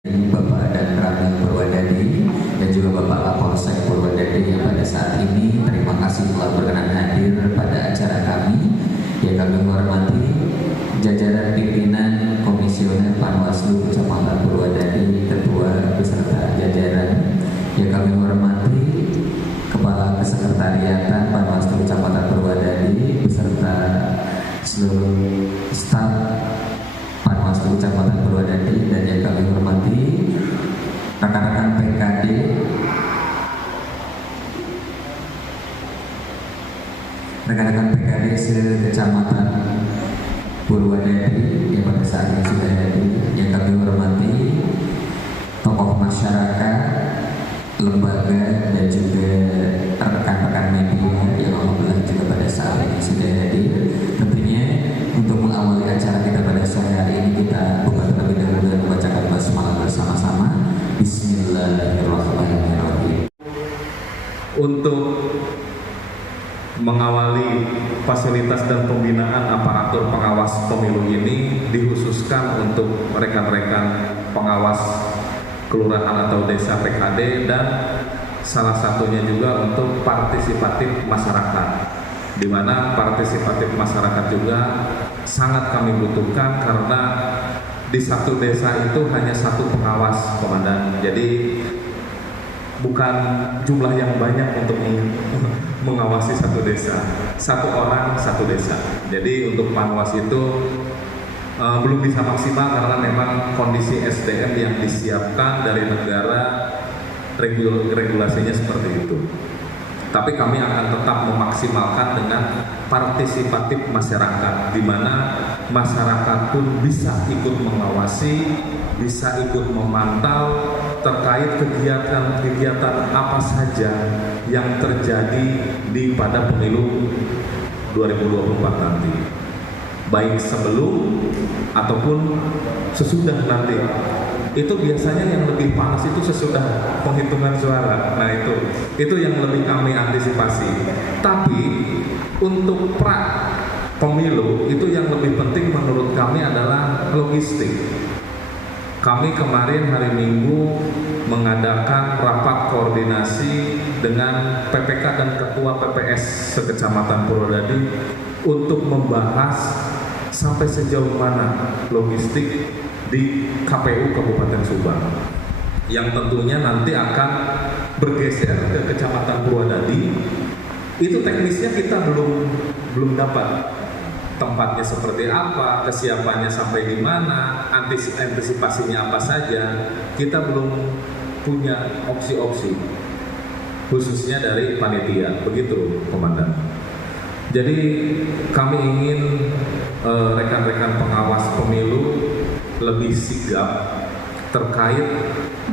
Bapak dan Ramil Purwadadi dan juga Bapak Kapolsek Purwadadi yang pada saat ini terima kasih telah berkenan hadir pada acara kami. Yang kami hormati jajaran pimpinan Komisioner Panwaslu Kecamatan Purwadadi, Ketua beserta jajaran. Yang kami hormati Kepala Kesekretariatan Panwaslu Kecamatan Purwadadi beserta seluruh staf Panwaslu Kecamatan Purwadadi, dan yang kami hormati rekan-rekan PKD, se-Kecamatan Purwadadi yang pada saat ini sudah hadir. Yang kami hormati tokoh masyarakat, lembaga, dan juga rekan-rekan media yang alhamdulillah juga pada saat ini sudah hadir. Tentunya untuk mengawali acara kita pada sore hari ini, kita buka terlebih dahulu dengan membacakan basmalah bersama-sama. Bismillahirrahmanirrahim. Untuk mengawali fasilitas dan pembinaan aparatur pengawas pemilu ini dikhususkan untuk rekan-rekan pengawas kelurahan atau desa PKD, dan salah satunya juga untuk partisipatif masyarakat, di mana partisipatif masyarakat juga sangat kami butuhkan karena di satu desa itu hanya satu pengawas, komandan. Jadi bukan jumlah yang banyak untuk mengawasi satu desa, satu orang satu desa. Jadi untuk panwas itu belum bisa maksimal karena memang kondisi SDM yang disiapkan dari negara regulasinya seperti itu. Tapi kami akan tetap memaksimalkan dengan partisipatif masyarakat, di mana masyarakat pun bisa ikut mengawasi, bisa ikut memantau terkait kegiatan-kegiatan apa saja yang terjadi di pada pemilu 2024 nanti, baik sebelum ataupun sesudah nanti. Itu biasanya yang lebih panas itu sesudah penghitungan suara. Nah itu yang lebih kami antisipasi. Tapi untuk pra pemilu itu yang lebih penting menurut kami adalah logistik. Kami kemarin hari Minggu mengadakan rapat koordinasi dengan PPK dan Ketua PPS se-Kecamatan Purwadadi untuk membahas sampai sejauh mana logistik di KPU Kabupaten Subang, yang tentunya nanti akan bergeser ke Kecamatan Purwadadi. Itu teknisnya kita belum dapat tempatnya seperti apa, kesiapannya sampai di mana, antisipasinya apa saja. Kita belum punya opsi-opsi, khususnya dari panitia, begitu komandan. Jadi kami ingin rekan-rekan pengawas pemilu lebih sigap terkait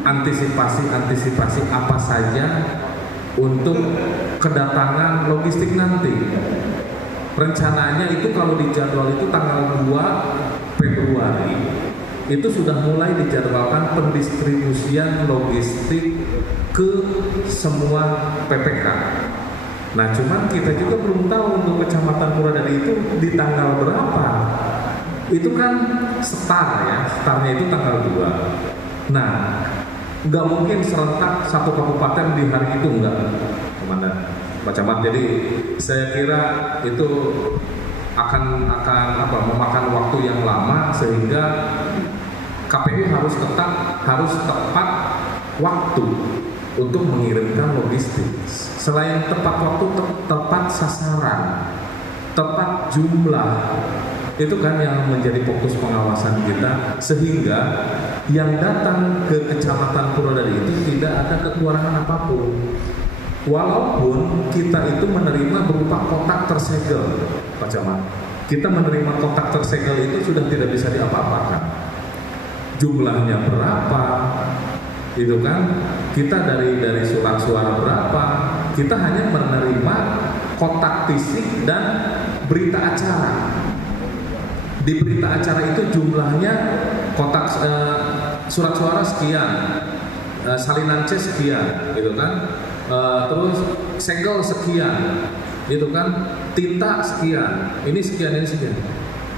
antisipasi apa saja untuk kedatangan logistik nanti. Rencananya itu kalau dijadwal itu tanggal 2 Februari itu sudah mulai dijadwalkan pendistribusian logistik ke semua PPK. Nah cuman kita juga belum tahu untuk Kecamatan Purwadadi itu di tanggal berapa. Itu kan startnya itu tanggal 2. Nah, nggak mungkin serentak satu kabupaten di hari itu, enggak, komandan Pak Camat. Jadi saya kira itu akan memakan waktu yang lama, sehingga KPU harus tepat waktu untuk mengirimkan logistik. Selain tepat waktu, tepat sasaran, tepat jumlah. Itu kan yang menjadi fokus pengawasan kita, sehingga yang datang ke Kecamatan Purwadadi itu tidak ada kekurangan apapun. Walaupun kita itu menerima berupa kotak tersegel, Pak Camat. Kita menerima kotak tersegel itu sudah tidak bisa diapa-apakan. Jumlahnya berapa? Itu kan kita dari surat suara berapa? Kita hanya menerima kotak fisik dan berita acara. Di berita acara itu jumlahnya kotak surat suara sekian, salinan C sekian, gitu kan. Terus segel sekian, gitu kan. Tinta sekian, ini sekian.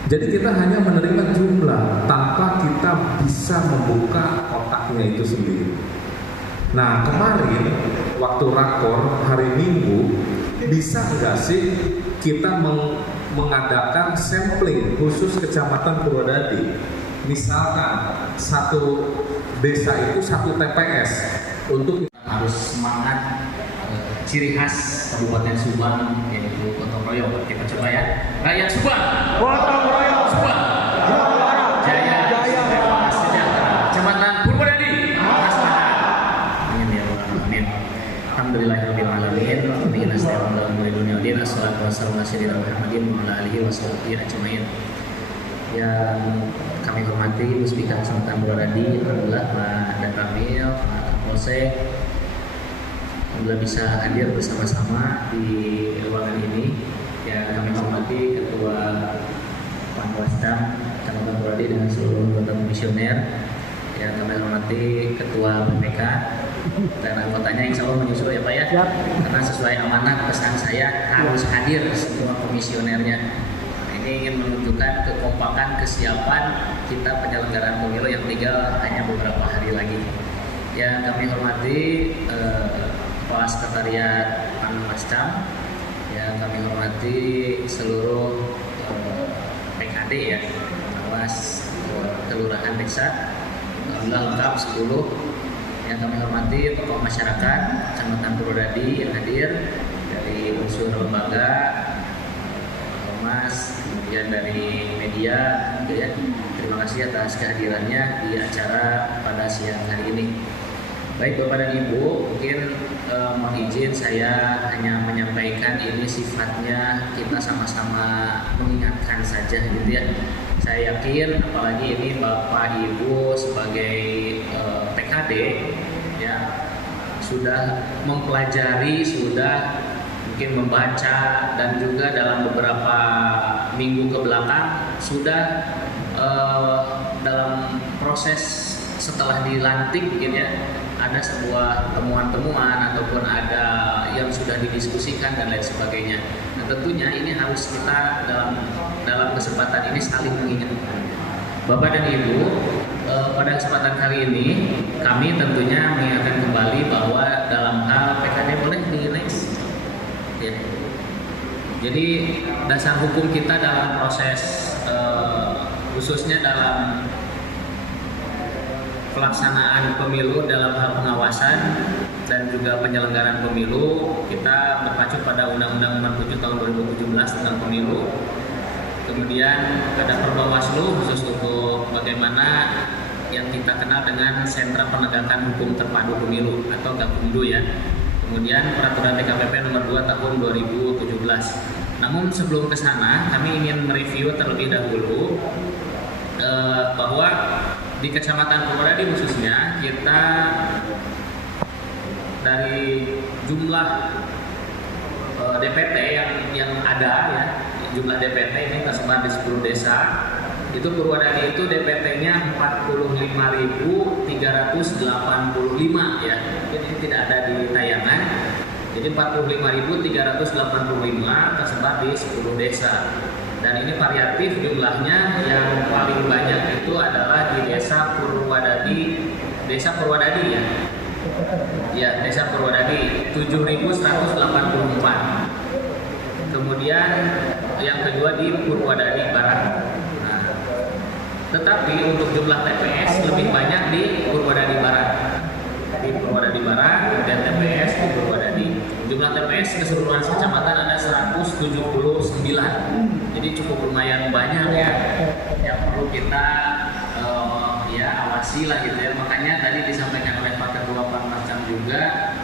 Jadi kita hanya menerima jumlah tanpa kita bisa membuka kotaknya itu sendiri. Nah kemarin waktu rakor hari Minggu, bisa nggak sih kita mengadakan sampling khusus Kecamatan Purwodadi? Misalkan satu desa itu satu TPS untuk harus semangat ciri khas Kabupaten Subang yaitu gotong royong. Kita coba ya, rakyat Subang gotong royong, Subang jaya sejahtera, Kecamatan Purwodadi Nasmahan. Amin ya rabbal alamin. Alhamdulillahirabbil alamin. Wa nasta'inu dalam dunia din. Assalatu wassalamu ala sayyidina Muhammadin wa ala alihi washabbihi ajmain. Yang kami hormati Puspika Kecamatan Purwodadi, alhamdulillah Pak Dan Ramil, Pak Kapolsek, alhamdulillah bisa hadir bersama-sama di ruangan ini. Yang kami hormati Ketua Panwascam Kecamatan Purwodadi dan seluruh anggota komisioner. Yang kami hormati Ketua PPK dan anggotanya, insya Allah menyusul ya Pak ya. Karena sesuai amanat pesan saya harus hadir semua komisionernya. Ini ingin menunjukkan kekompakan, kesiapan kita penyelenggaraan pemilu yang tinggal hanya beberapa hari lagi. Yang kami hormati Kepala Sekretariat Panwascam, yang kami hormati seluruh PKD ya, Pengawas Kelurahan Desa, alhamdulillah lengkap 10. Yang kami hormati tokoh masyarakat Kecamatan Purwodadi yang hadir dari unsur lembaga, ormas, kemudian dari media, gitu ya. Terima kasih atas kehadirannya di acara pada siang hari ini. Baik Bapak dan Ibu, mungkin mohon izin saya hanya menyampaikan ini sifatnya kita sama-sama mengingatkan saja gitu ya. Saya yakin apalagi ini Bapak Ibu sebagai PKD ya sudah mempelajari, sudah mungkin membaca, dan juga dalam beberapa minggu ke belakang sudah dalam proses setelah dilantik gitu ya, ada sebuah temuan-temuan ataupun ada yang sudah didiskusikan dan lain sebagainya. Nah tentunya ini harus kita dalam kesempatan ini saling mengingatkan. Bapak dan Ibu, pada kesempatan kali ini kami tentunya mengingatkan kembali bahwa dalam hal PKD boleh di next ya. Jadi dasar hukum kita dalam proses khususnya dalam pelaksanaan pemilu dalam hal pengawasan dan juga penyelenggaraan pemilu, kita berpacu pada Undang-Undang Nomor 7 Tahun 2017 tentang pemilu. Kemudian ada Perbawaslu khusus untuk bagaimana yang kita kenal dengan Sentra Penegakan Hukum Terpadu Pemilu atau Gakumdu ya. Kemudian Peraturan DKPP Nomor 2 Tahun 2017. Namun sebelum ke sana, kami ingin mereview terlebih dahulu bahwa di Kecamatan Purwodadi khususnya kita dari jumlah DPT yang ada ya, jumlah DPT ini tersebar di 10 desa. Itu Purwodadi itu DPT-nya 45.385 ya. Jadi tidak ada di tayangan. Jadi 45.385 tersebar di 10 desa. Dan ini variatif jumlahnya, yang paling banyak itu adalah di Desa Purwodadi ya. Ya, Desa Purwodadi 7.184. Kemudian yang kedua di Purwodadi Barat. Nah, tetapi untuk jumlah TPS lebih banyak di Purwodadi Barat. Di Purwodadi Barat, kemudian TPS di Purwodadi. Jumlah TPS keseluruhan kecamatan ada 179. Jadi cukup lumayan banyak ya, yang perlu kita awasi lah gitu ya. Makanya tadi disampaikan oleh Pak Ketua Panwascam juga,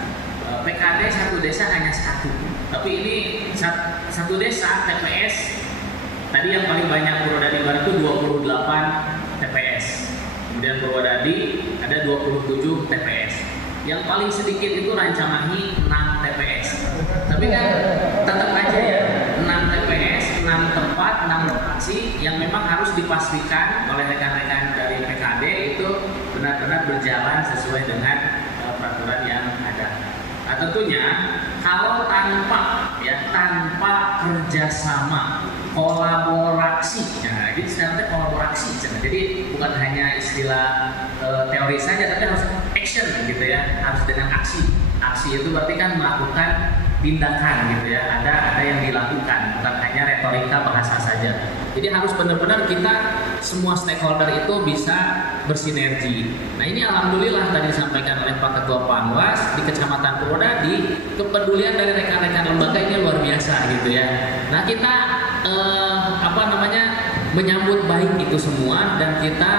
PKD satu desa hanya satu. Tapi ini satu desa TPS tadi yang paling banyak Purwodadi Barat itu 28 TPS. Kemudian Purwodadi ada 27 TPS. Yang paling sedikit itu Rancamahi 6 TPS. Tapi kan tetap aja ya, 6 TPS, 6 tempat, 6 lokasi yang memang harus dipastikan oleh rekan-rekan dari PKD itu benar-benar berjalan sesuai dengan peraturan yang ada. Nah, tentunya kalau tanpa kerjasama kolaborasi. Nah, jadi sebenarnya kolaborasi. Jadi bukan hanya istilah teori saja, tapi harus action gitu ya, harus dengan aksi. Aksi itu berarti kan melakukan tindakan gitu ya, ada yang dilakukan, bukan hanya retorika bahasa saja. Jadi harus benar-benar kita semua stakeholder itu bisa bersinergi. Nah ini alhamdulillah tadi disampaikan oleh Pak Ketua Panwas di Kecamatan Purwodadi, kepedulian dari rekan-rekan lembaga ini luar biasa gitu ya. Nah kita menyambut baik itu semua, dan kita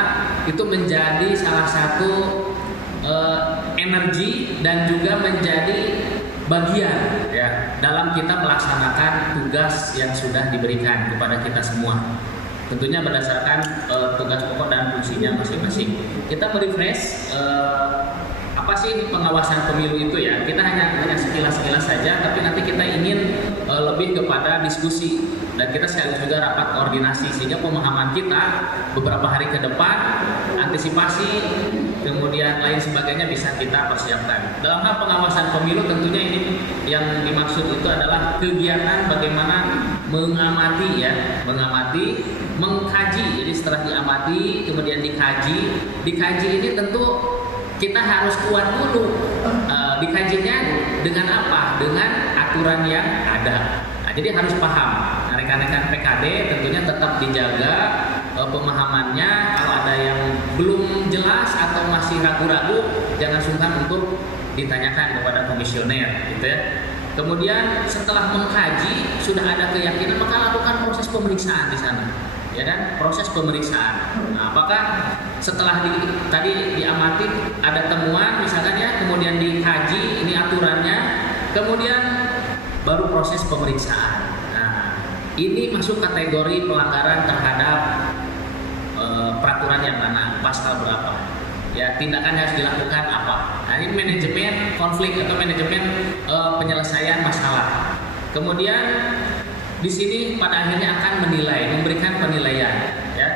itu menjadi salah satu energi dan juga menjadi bagian ya dalam kita melaksanakan tugas yang sudah diberikan kepada kita semua. Tentunya berdasarkan tugas pokok dan fungsinya masing-masing. Kita merefresh apa sih pengawasan pemilu itu ya. Kita hanya sekilas-sekilas saja, tapi nanti kita ingin lebih kepada diskusi, dan kita sekaligus juga rapat koordinasi sehingga pemahaman kita beberapa hari ke depan, antisipasi, kemudian lain sebagainya bisa kita persiapkan. Dalam hal pengawasan pemilu tentunya ini yang dimaksud itu adalah kegiatan bagaimana mengamati ya, mengkaji. Jadi setelah diamati kemudian dikaji ini tentu kita harus kuat dulu. Dikajinya dengan apa? Dengan aturan yang ada. Nah, jadi harus paham. Nah, rekan-rekan PKD tentunya tetap dijaga pemahamannya. Kalau ada yang belum jelas atau masih ragu-ragu, jangan sungkan untuk ditanyakan kepada komisioner, gitu ya. Kemudian setelah mengkaji sudah ada keyakinan, maka lakukan proses pemeriksaan di sana, ya kan? Proses pemeriksaan. Nah, apakah setelah tadi diamati ada temuan, misalkan ya, kemudian dikaji ini aturannya, kemudian baru proses pemeriksaan. Nah, ini masuk kategori pelanggaran terhadap peraturan yang mana, pasal berapa, ya, tindakan harus dilakukan apa. Nah, ini manajemen konflik atau manajemen penyelesaian masalah. Kemudian di sini pada akhirnya akan memberikan penilaian ya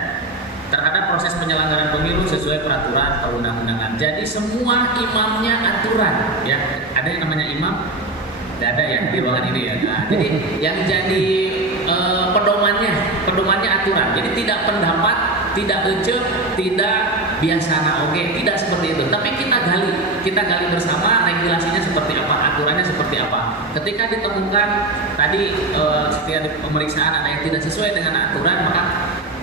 terhadap proses penyelenggaraan pemilu sesuai peraturan perundang-undangan. Jadi semua imamnya aturan ya. Ada yang namanya imam? Tidak ada ya di ruangan ini ya. Nah, jadi yang jadi pedomannya aturan. Jadi tidak pendapat, tidak ejek, tidak biasana, oke, tidak seperti itu. Tapi kita gali bersama regulasinya seperti apa, aturannya seperti apa. Ketika ditemukan tadi setiap pemeriksaan ada yang tidak sesuai dengan aturan, maka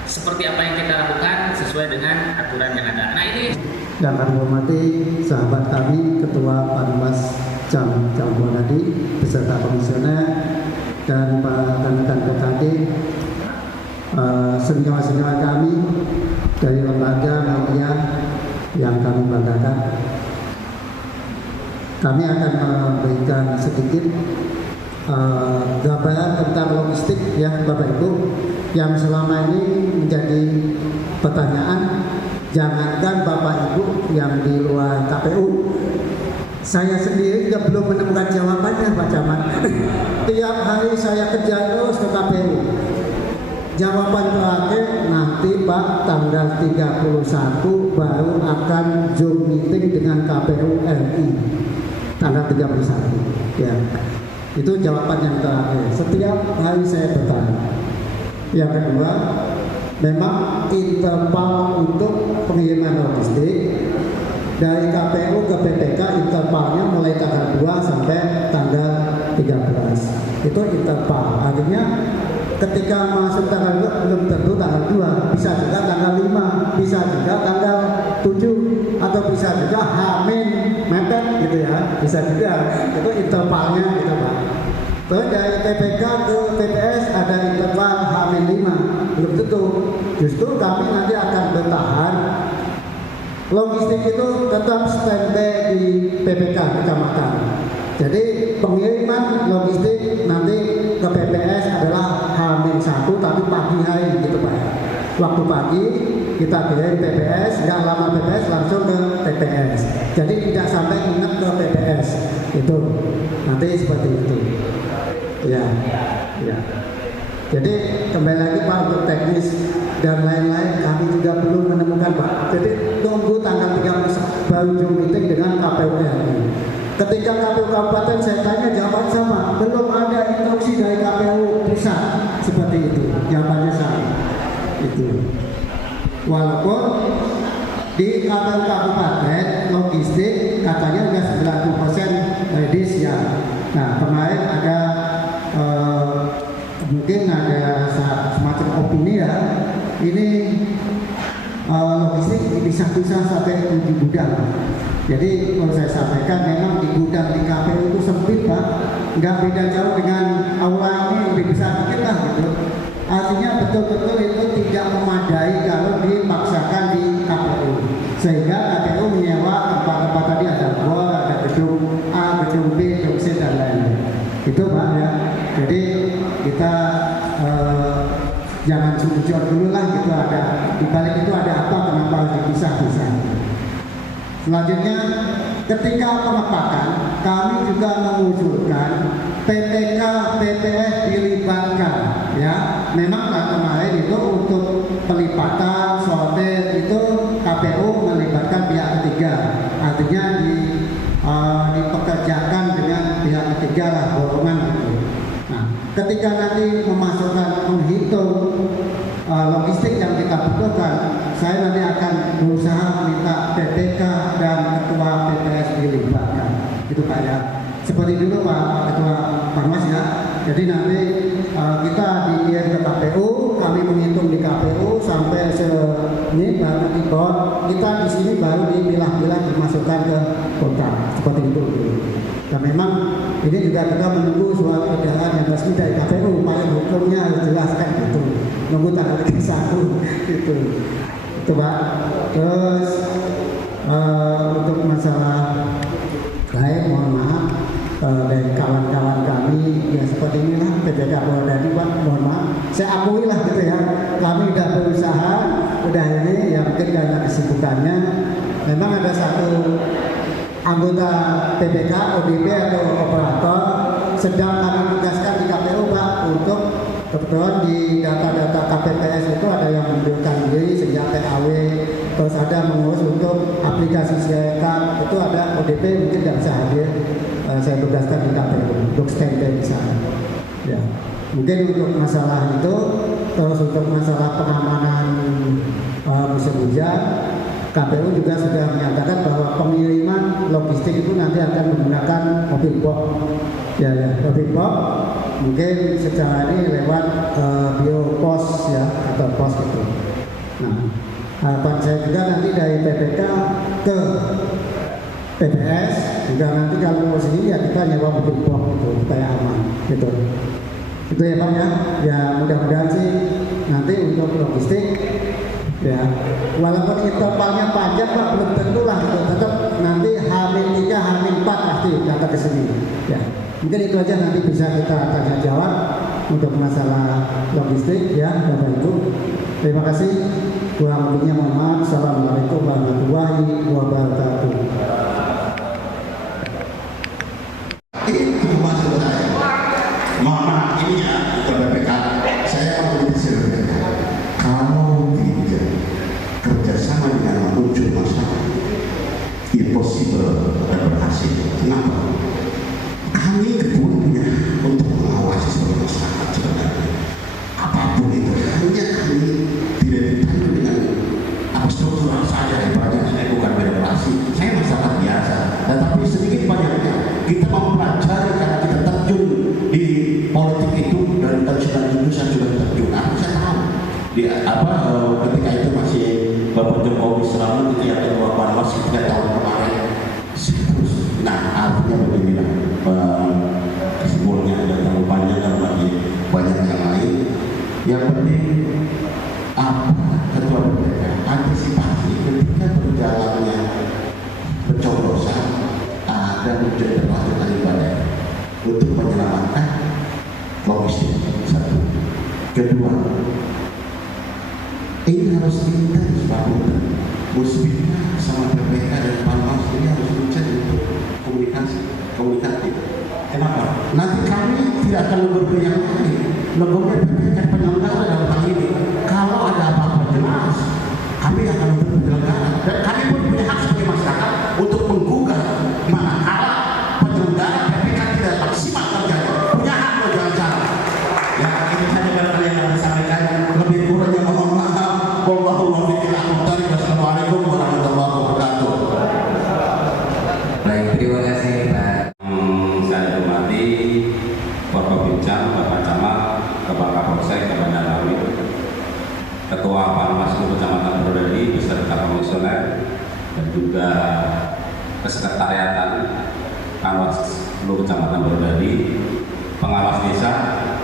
seperti apa yang kita lakukan sesuai dengan aturan yang ada. Nah ini yang kami hormati sahabat kami Ketua Panwas Purwodadi beserta komisioner dan para rekan-rekan PKD, senior-senior kami dari lembaga media yang kami banggakan. Kami akan memberikan sedikit gambaran tentang logistik ya Bapak Ibu, yang selama ini menjadi pertanyaan. Jangankan Bapak Ibu yang di luar KPU, saya sendiri juga belum menemukan jawabannya Pak Camat. Tiap hari saya kejar terus ke KPU. Jawaban terakhir nanti Pak tanggal 31 baru akan Zoom meeting dengan KPU RI. Tanggal 31 ya. Itu jawaban yang terakhir. Setiap hari saya bertanya. Yang kedua, memang interval untuk pengiriman logistik dari KPU ke PPK, intervalnya mulai tanggal 2 sampai tanggal 13. Itu interval. Artinya ketika masuk tanggal 2 belum tentu tanggal 2, bisa juga tanggal 5, bisa juga tanggal 7, atau bisa juga H-min mepet gitu ya, bisa juga. Itu intervalnya gitu Pak. Terus dari PPK ke TPS ada interval H-5, belum tentu. Justru kami nanti akan bertahan. Logistik itu tetap standby di PPK kecamatan. Jadi pengiriman logistik nanti ke PPS adalah H-1 tapi pagi hari gitu Pak. Waktu pagi kita kirim PPS, nggak lama PPS langsung ke TPS. Jadi tidak sampai ingat ke PPS. Itu nanti seperti itu. Ya. Jadi kembali lagi Pak untuk teknis dan lain-lain kami juga belum menemukan Pak. Jadi tunggu tanggal 30 baru Zoom meeting dengan KPU RI. Ketika KPU Kabupaten saya tanya jawaban sama, belum ada instruksi dari KPU pusat. seperti itu. Jawabannya salah. Itu. Walaupun di KPU Kabupaten logistik katanya udah 90% ready siap. Nah kemarin ada mungkin ada semacam opini ya, ini logistik bisa sampai 7 gudang. Jadi kalau saya sampaikan memang di gudang di KPU itu sempit Pak, nggak beda jauh dengan aula ini, lebih besar dikit lah gitu. Artinya betul-betul itu tidak memadai kalau dipaksakan di KPU. Sehingga KPU menyewa tempat-tempat tadi ada gor, ada gedung A, gedung B, gedung C dan lain-lain. Itu Pak ya. Jadi kita jangan sujud dulu lah gitu, ada di balik itu ada apa, kenapa harus dipisah-pisah. Selanjutnya ketika pengepakan kami juga mengusulkan PPK PPS dilibatkan ya. Memang kemarin itu untuk pelipatan sortir itu KPU melibatkan pihak ketiga, artinya dipekerjakan dengan pihak ketiga lah, borongan gitu. Nah ketika nanti menghitung logistik yang kita butuhkan, saya nanti akan berusaha minta PPK dan Ketua PPS dilibatkan. Itu Pak ya. Seperti dulu Pak Ketua Panwas ya. Jadi nanti kita dikirim ke KPU, kami menghitung di KPU sampai ini baru di bawah, kita di sini baru dipilah-pilah dimasukkan ke kota. Seperti itu. Dan memang ini juga kita menunggu surat edaran yang resmi dari KPU, paling hukumnya harus jelaskan gitu. Nunggu tanggal 1 gitu. Itu Pak. Terus untuk masalah lain mohon maaf dari kawan-kawan kami ya seperti inilah PPK Purwodadi Pak, mohon maaf. Saya akui lah gitu ya. Kami udah berusaha, udah ini ya mungkin karena kesibukannya. Memang ada satu anggota PPK, ODP atau operator sedang kami tugaskan di KPU Pak untuk kebetulan di data-data KPPS itu ada yang mundurkan diri sejak PAW, terus ada mengurus untuk aplikasi Sirekap, itu ada ODP mungkin tidak bisa hadir, saya tugaskan di KPU untuk standby di sana. Ya, mungkin untuk masalah itu, terus untuk masalah pengamanan musim hujan, KPU juga sudah menyatakan bahwa pengiriman logistik itu nanti akan menggunakan mobil box. Ya, mobil box mungkin secara ini lewat bio pos ya atau pos itu. Nah, harapan saya juga nanti dari PPK ke PPS juga nanti kalau mau sini ya kita nyewa mobil box itu supaya aman gitu. Itu ya Pak ya. Ya mudah-mudahan sih nanti untuk logistik ya walaupun intervalnya panjang Pak belum tentu lah gitu, tetap nanti H-3, H-4 pasti datang ke sini ya. Mungkin itu aja, nanti bisa kita tanya jawab untuk masalah logistik ya Bapak Ibu. Terima kasih. Kurang lebihnya mohon maaf. Assalamualaikum warahmatullahi wabarakatuh. Itu maksud saya. Mohon maaf ini ya bukan PPK. Saya politisir PPK. Kalau tidak kerjasama dengan unsur masyarakat, impossible dan berhasil. Kenapa? Kami punya untuk mengawasi seluruh masyarakat sebenarnya. Apapun itu hanya kami tidak ditanya dengan apa struktural saja. Ibaratnya saya bukan birokrasi, saya masyarakat biasa. Tetapi sedikit banyaknya kita mempelajari karena kita terjun di politik itu dari tahun 97 saya sudah terjun. Saya tahu di ketika itu masih Bapak Jokowi selama itu yang kedua Panwas 3 tahun kemarin. Nah artinya begini kesimpulannya ada terlalu panjang dan lagi banyak yang lain. Yang penting apa ketua PPK antisipasi ketika berjalannya pencoblosan dan menjadi peraturan ibadah untuk menyelamatkan logistik. Satu, kedua ini harus intens Pak Musbika sama PPK dan Panwas ini harus mencari untuk komunikasi. Kenapa? Nanti kami tidak akan legur ke yang lain. Legurnya PPK penyelenggara dalam hal ini. Kalau ada apa-apa jelas, kami akan untuk penyelenggara. Dan kami pun punya hak sebagai masyarakat untuk menggugat manakala penyelenggara PPK tidak maksimal kerjanya. Punya hak loh, jangan salah. Ya ini saja barangkali Ketua Panwaslu Kecamatan Brodadi beserta komisioner dan juga kesekretariatan Panwaslu Kecamatan Brodadi, pengawas desa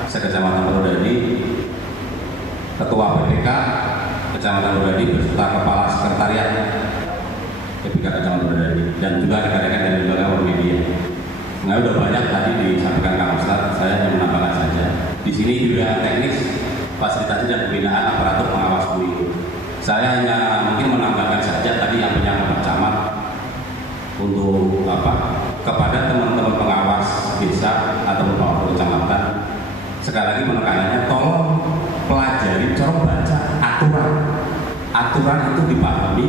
sekecamatan Brodadi, ketua PPK Kecamatan Brodadi beserta kepala sekretariat PPK Kecamatan Brodadi, dan juga rekan-rekan dari lembaga media. Nah, udah banyak tadi disampaikan Kang Ustadz, saya hanya menambahkan saja. Di sini juga teknis fasilitasi dan pembinaan aparatur pengawas pemilu. Saya hanya mungkin menambahkan saja tadi yang menyangkut Pak Camat untuk kepada teman-teman pengawas desa atau pengawas kecamatan. Sekali lagi penekanannya, tolong pelajari, coba baca aturan. Aturan itu dipahami,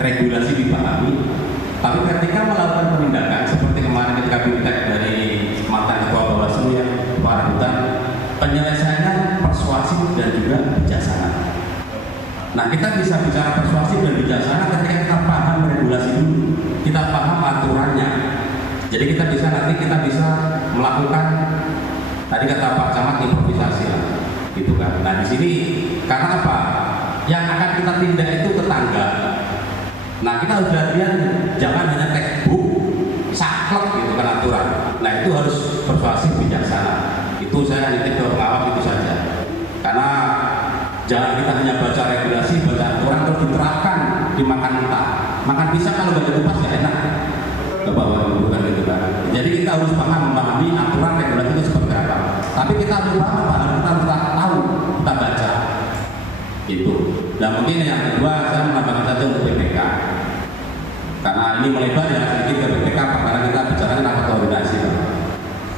regulasi dipahami. Tapi ketika melakukan penindakan seperti kemarin ketika bintek dari mantan ketua Bawaslu yang Pak Hutan, penyelesaiannya persuasif dan juga bijaksana. Nah, kita bisa bicara persuasif dan bijaksana ketika kita paham regulasi dulu, kita paham aturannya. Jadi kita bisa melakukan tadi kata Pak Camat improvisasi lah, gitu kan. Nah, di sini karena apa? Yang akan kita tindak itu tetangga. Nah, kita harus lihat, jangan hanya textbook, saklek gitu kan aturan. Nah, itu harus persuasif bijaksana. Itu saya nitip ke pengawas itu saja. Karena jangan kita hanya baca regulasi, baca aturan terus diterapkan dimakan mentah. Makan pisang kalau nggak dikupas ya enak. Bapak-bapak bukan gitu kan. Jadi kita harus memahami aturan regulasi itu seperti apa. Tapi kita harus paham, kita harus tahu, kita baca. Itu. Dan mungkin yang kedua saya menambahkan saja untuk PPK. Karena ini melebar ya sedikit ke PPK, karena kita bicara rapat koordinasi.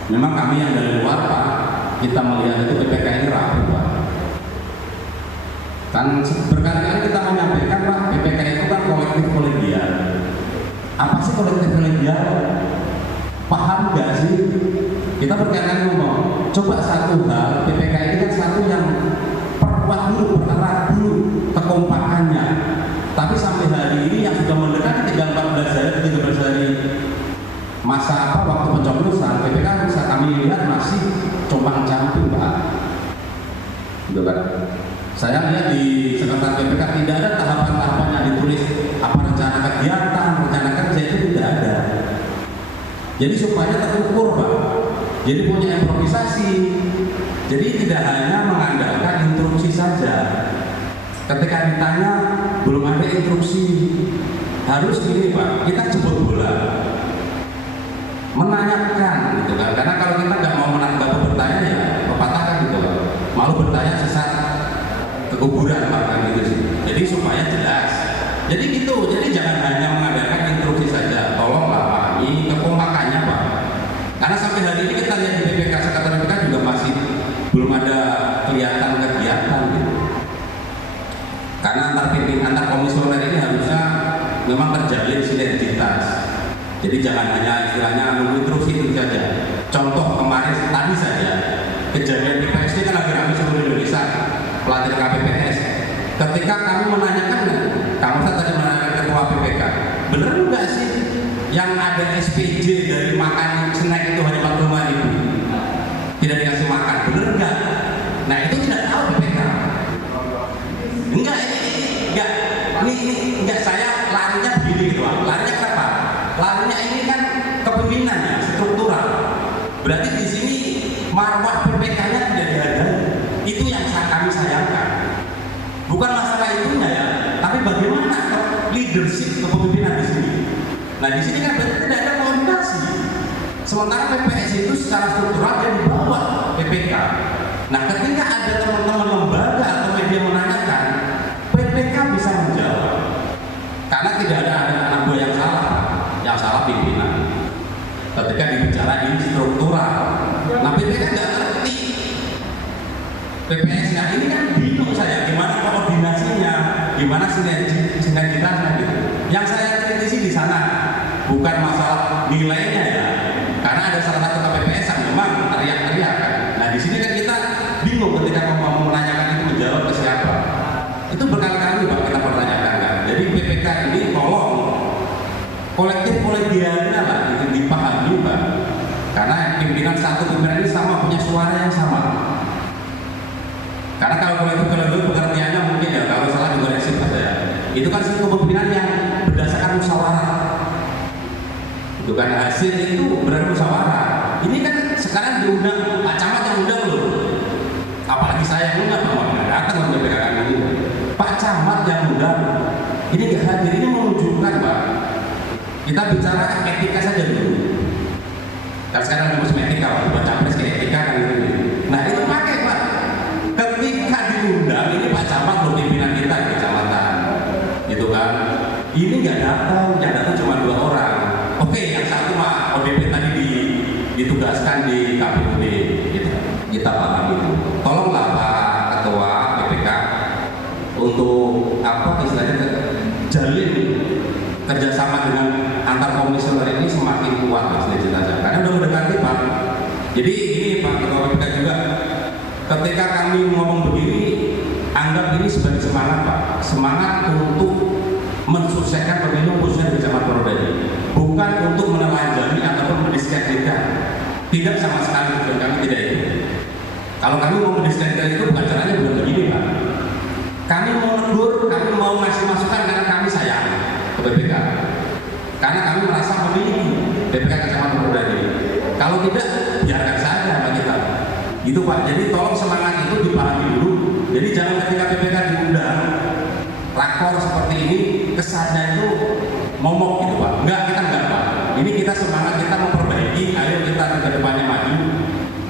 Memang kami yang dari luar Pak, kita melihat itu PPK ini rapi Pak. Kan berkali-kali kita menyampaikan Pak, PPK itu kan kolektif kolegial. Apa sih kolektif kolegial? Paham gak sih? Kita berkali-kali ngomong, coba satu hal, PPK ini kan satu yang perkuat dulu, pererat dulu kekompakannya. Tapi sampai hari ini yang sudah mendekati tinggal 14 hari, 13 hari masa waktu pencoblosan, PPK bisa kami lihat masih compang-camping Pak. Gitu kan? Saya lihat di sekretariat PPK tidak ada tahapan-tahapan yang ditulis apa rencana kegiatan, rencana kerja, itu tidak ada. Jadi supaya terukur Pak. Jadi punya improvisasi. Jadi tidak hanya mengandalkan instruksi saja. Ketika ditanya belum ada instruksi, harus gini Pak, kita jemput bola, menanyakan gitu kan. Karena kalau kita nggak mau bertanya ya pepatah kan gitu kan. Malu bertanya sesat kekuburan Pak kan gitu sih. Jadi supaya jelas. Jadi gitu. Jadi jangan hanya mengandalkan instruksi saja. Tolonglah pahami kekompakannya Pak. Karena sampai hari ini kita lihat di PPK sekretariat PPK juga masih belum ada kelihatan kegiatan gitu. Karena antar komisioner ini harusnya memang terjalin sinergitas. Jadi jangan hanya istilahnya menginstruksi itu saja. Contoh kemarin tadi saja kejadian di PSD kan lagi ramai seluruh Indonesia, pelatih KPPS. Ketika kami menanyakan, kamu tadi menanyakan ketua PPK, benar enggak sih yang ada SPJ dari makan snack itu hanya 45.000 tidak dikasih makan, benar enggak? Nah itu tidak tahu PPK. Enggak, ini enggak, saya larinya begini gitu Pak. Larinya kenapa? Larinya ini kan kepemimpinannya struktural. Berarti di sini marwah PPK-nya tidak dihargai. Itu yang kami sayangkan. Bukan masalah itunya ya, tapi bagaimana leadership kepemimpinan di sini. Nah di sini kan berarti tidak ada koordinasi. Sementara PPS itu secara struktural dia di bawah PPK. Nah ketika ada teman-teman lembaga atau media menanyakan, PPK bisa menjawab. Karena tidak ada anak buah yang salah pimpinan. Ketika dibicara ini struktural, nah PPK nggak ngerti. PPS ini kan bingung saya, gimana koordinasinya, gimana sinergitasnya gitu. Yang saya kritisi di sana bukan masalah nilainya ya, karena ada salah satu KPPS yang memang teriak-teriak kan. Nah di sini kan kita bingung ketika mau menanyakan itu menjawab ke siapa. Itu berkali-kali Pak kita pertanyakan kan. Jadi PPK ini tolong kolektif kolegialnya lah dipahami Pak. Karena pimpinan satu pimpinan ini sama, punya suara yang sama. Karena kalau kolektif kolegial pengertiannya Itu kan sistem kepemimpinan yang berdasarkan musyawarah. Itu kan hasil itu berdasarkan musyawarah. Ini kan sekarang diundang Pak Camat yang undang loh. Apalagi saya yang undang, datang untuk BPK ini. Pak Camat yang undang. Ini gak hadir, ini menunjukkan Pak. Kita bicara etika saja dulu. Dan sekarang harus etika, buat capres ke etika kan gitu. Nah itu pakai Pak. Ketika diundang ini Pak Camat loh pimpinan kita di kecamatan, gitu kan. Ini nggak datang, yang datang cuma 2 orang. Oke, yang satu mah ODP tadi ditugaskan di KPUD, gitu. Kita paham itu. Tolonglah Pak Ketua BPK untuk apa istilahnya jalin kerjasama dengan antar komisioner ini semakin kuat Mas Legislatif. Karena udah mendekati Pak. Jadi ini Pak Ketua BPK juga, ketika kami ngomong begini, anggap ini sebagai semangat Pak, semangat untuk mensukseskan pemilu khususnya di Kecamatan Purwodadi, bukan untuk menelanjangi ataupun mendiskreditkan. Tidak sama sekali, tujuan kami tidak itu. Kalau kami mau mendiskreditkan itu bukan caranya bukan begini Pak. Kami mau negur, kami mau ngasih masukan karena kami sayang ke BPK. Karena kami merasa memiliki BPK Kecamatan Purwodadi. Kalau tidak, biarkan saja Pak kita. Gitu Pak. Jadi tolong semangat itu dipahami dulu. Jadi jangan ketika BPK diundang lakor seperti ini kesannya itu momok gitu Pak. Enggak, kita enggak Pak. Ini kita semangat, kita memperbaiki. Ayo kita ke depannya maju.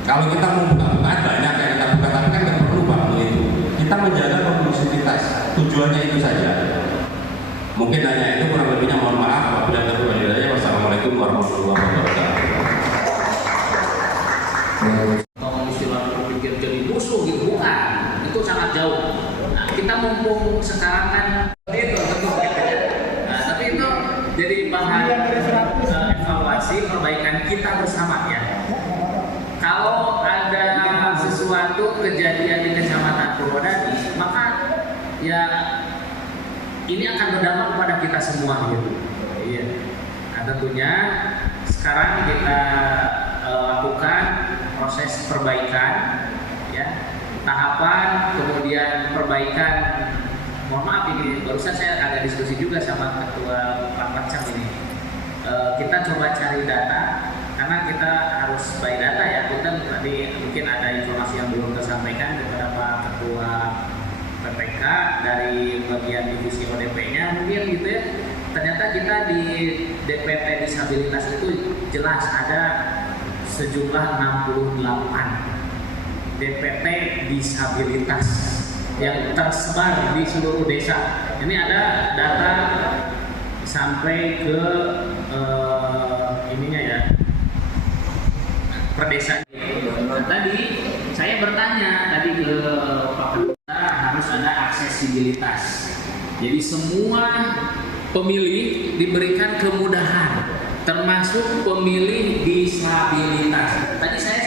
Kalau kita mau buka-bukaan banyak yang kita buka, tapi kan nggak perlu Pak itu. Kita menjaga kondusivitas. Tujuannya itu saja. Mungkin hanya itu, kurang lebihnya mohon maaf. Apabila ada perbedaan, wassalamualaikum warahmatullahi wabarakatuh. Kalau istilah berpikir jadi musuh gitu, bukan. Itu sangat jauh. Nah, kita mumpung sekarang kan itu betul. Nah, tapi itu jadi bahan evaluasi perbaikan kita bersama ya. Kalau ada sesuatu kejadian di Kecamatan Purwodadi, maka ya ini akan berdampak kepada kita semua gitu. Iya. Nah, tentunya sekarang kita lakukan proses perbaikan, ya, tahapan, kemudian perbaikan. Mohon maaf ini barusan saya ada diskusi juga sama Ketua Pak Parcam ini. Kita coba cari data karena kita harus by data ya. Kita tadi mungkin ada informasi yang belum tersampaikan kepada Pak Ketua PPK dari bagian divisi ODP-nya mungkin gitu ya. Ternyata kita di DPT disabilitas itu jelas ada sejumlah 68 DPT disabilitas yang tersebar di seluruh desa. Ini ada data sampai ke ininya ya, per desa. Nah, tadi saya bertanya tadi ke Pak Ketua, harus ada aksesibilitas. Jadi semua pemilih diberikan kemudahan, termasuk pemilih disabilitas. Tadi saya